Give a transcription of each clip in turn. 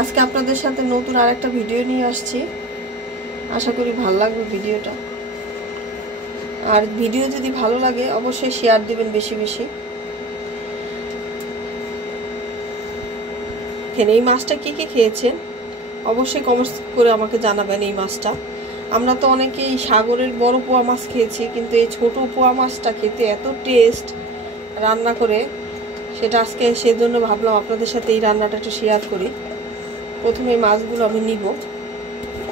আজকে আপনাদের সাথে নতুন আরেকটা ভিডিও নিয়ে আসছি। আশা করি ভালো লাগবে ভিডিওটা। আর ভিডিও যদি ভালো লাগে অবশ্যই শেয়ার দিবেন বেশি বেশি। এই মাছটা কি কি খেয়েছেন অবশ্যই কমেন্টস করে আমাকে জানাবেন। এই মাছটা আমরা তো অনেকেই সাগরের বড় পোয়া মাছ খেয়েছি, কিন্তু এই ছোট পোয়া মাছটা খেতে এত টেস্ট রান্না করে, সেটা আজকে সেজন্য ভাবলাম আপনাদের সাথে এই রান্নাটা একটু শেয়ার করি। প্রথমে এই মাছগুলো আমি নিব,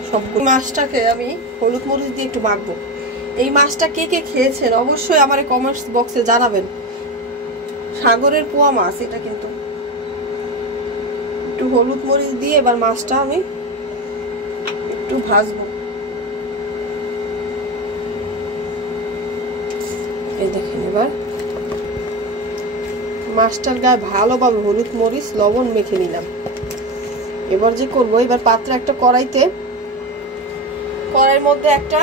সবগুলো মাছটাকে আমি হলুদ মরিচ দিয়ে একটু মাখবো। এই মাছটা কে কে খেয়েছেন অবশ্যই আমার কমেন্টস বক্সে জানাবেন। সাগরের পোয়া মাছ এটা, কিন্তু একটু হলুদ মরিচ দিয়ে এবার মাছটা আমি একটু ভাজবো। এই দেখেন, এবার মাছটার গায়ে ভালোভাবে হলুদ মরিচ লবণ মেখে নিলাম। এবার যে করবো, এবার পাত্র একটা কড়াইয়ের মধ্যে একটা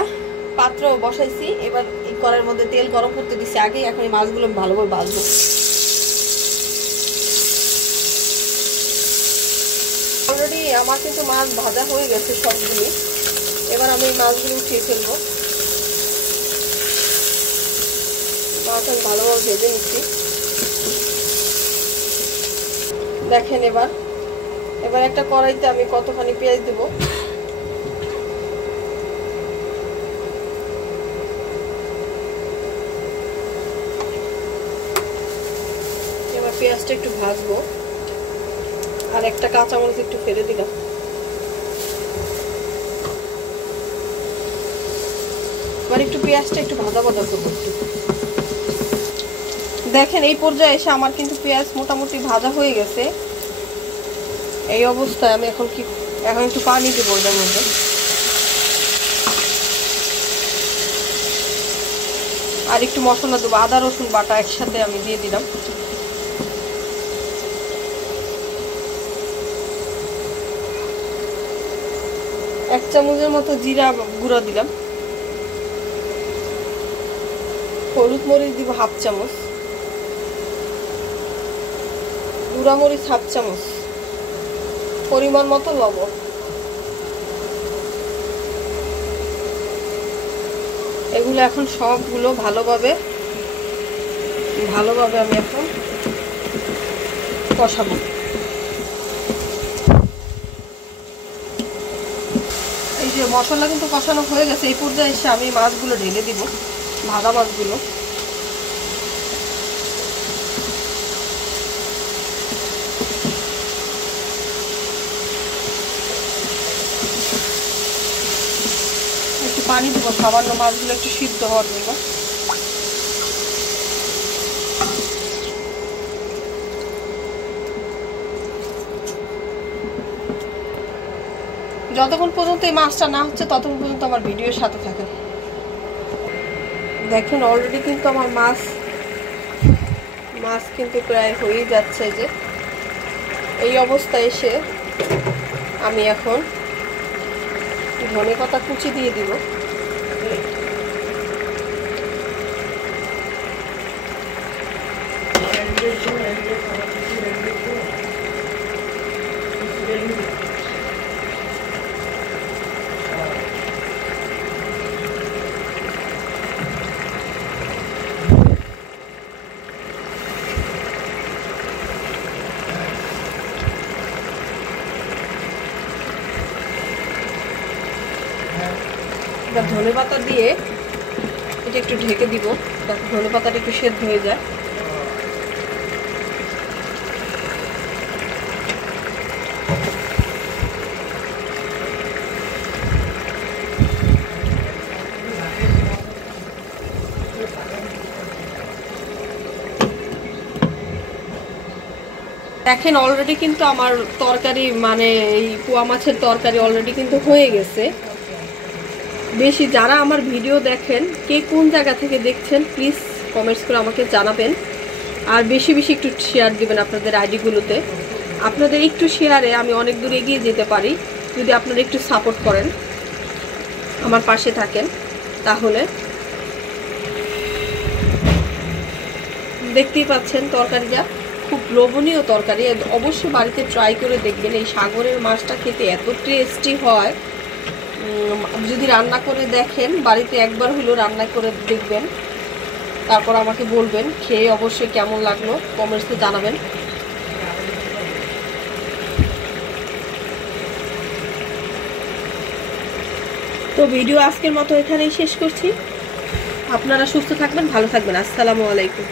পাত্র বসাইছি। এবার এই কড়াইয়ের মধ্যে তেল গরম করতে দিছি আগে। এখন এই মাছগুলো ভালোভাবে ভাজবো। অলরেডি আমার কিন্তু মাছ ভাজা হয়ে গেছে সবগুলি। এবার আমি এই মাছগুলো উঠিয়ে ফেলবো। মাছ আমি ভালোভাবে ভেজে নিচ্ছি। দেখেন, এবার একটা কড়াইতে আমি কতখানি পেঁয়াজ দেব। এবার পেঁয়াজটা একটু ভাজবো, আর একটা কাঁচামরিচ একটু ফেলে দিলাম। এবার একটু পেঁয়াজটা একটু ভাজা ভাজা করবো। দেখেন, এই পর্যায়ে এসে আমার কিন্তু পেঁয়াজ মোটামুটি ভাজা হয়ে গেছে। এই অবস্থায় আমি এখন একটু পানি দেবো এর মধ্যে। আর একটু মশলা দেবো, আদা রসুন বাটা একসাথে আমি দিয়ে দিলাম। এক চামচের মতো জিরা গুঁড়া দিলাম। হলুদ মরিচ দিব হাফ চামচ, গুঁড়া মরিচ হাফ চামচ, পরিমাণ মতো লবণ। এগুলো এখন সবগুলো ভালোভাবে আমি এখন কষাবো। এই যে মশলা কিন্তু কষানো হয়ে গেছে। এই পর্যায়ে এসে আমি মাছগুলো ঢেলে দিব, ভাজা মাছগুলো। একটু পানি দেবো সামান্য, মাছগুলো একটু সিদ্ধ হওয়ার জন্য। যতক্ষণ পর্যন্ত এই মাছটা না হচ্ছে ততক্ষণ পর্যন্ত আমার ভিডিওর সাথে থাকেন। দেখেন, অলরেডি কিন্তু আমার মাছ কিন্তু প্রায় হয়েই যাচ্ছে। যে এই অবস্থায় এসে আমি এখন ধনেপাতা কুচি দিয়ে দিব। এবার ধনেপাতা দিয়ে এটা একটু ঢেকে দিব, যাতে ধনেপাতাটা একটু সেদ্ধ হয়ে যায়। দেখেন, অলরেডি কিন্তু আমার তরকারি, মানে এই পোয়া মাছের তরকারি অলরেডি কিন্তু হয়ে গেছে। বেশি যারা আমার ভিডিও দেখেন, কে কোন জায়গা থেকে দেখছেন প্লিজ কমেন্টস করে আমাকে জানাবেন। আর বেশি বেশি একটু শেয়ার দিবেন আপনাদের আইডিগুলোতে। আপনাদের একটু শেয়ারে আমি অনেক দূর এগিয়ে যেতে পারি। যদি আপনারা একটু সাপোর্ট করেন, আমার পাশে থাকেন, তাহলে। দেখতেই পাচ্ছেন তরকারিটা খুব লোভনীয় তরকারি, অবশ্যই বাড়িতে ট্রাই করে দেখবেন। এই সাগরের মাছটা খেতে এত টেস্টি হয়, যদি রান্না করে দেখেন, বাড়িতে একবার হলেও রান্না করে দেখবেন, তারপর আমাকে বলবেন খেয়ে অবশ্যই কেমন লাগলো, কমেন্টসে জানাবেন। তো ভিডিও আজকের মতো এখানেই শেষ করছি। আপনারা সুস্থ থাকবেন, ভালো থাকবেন। আসসালামু আলাইকুম।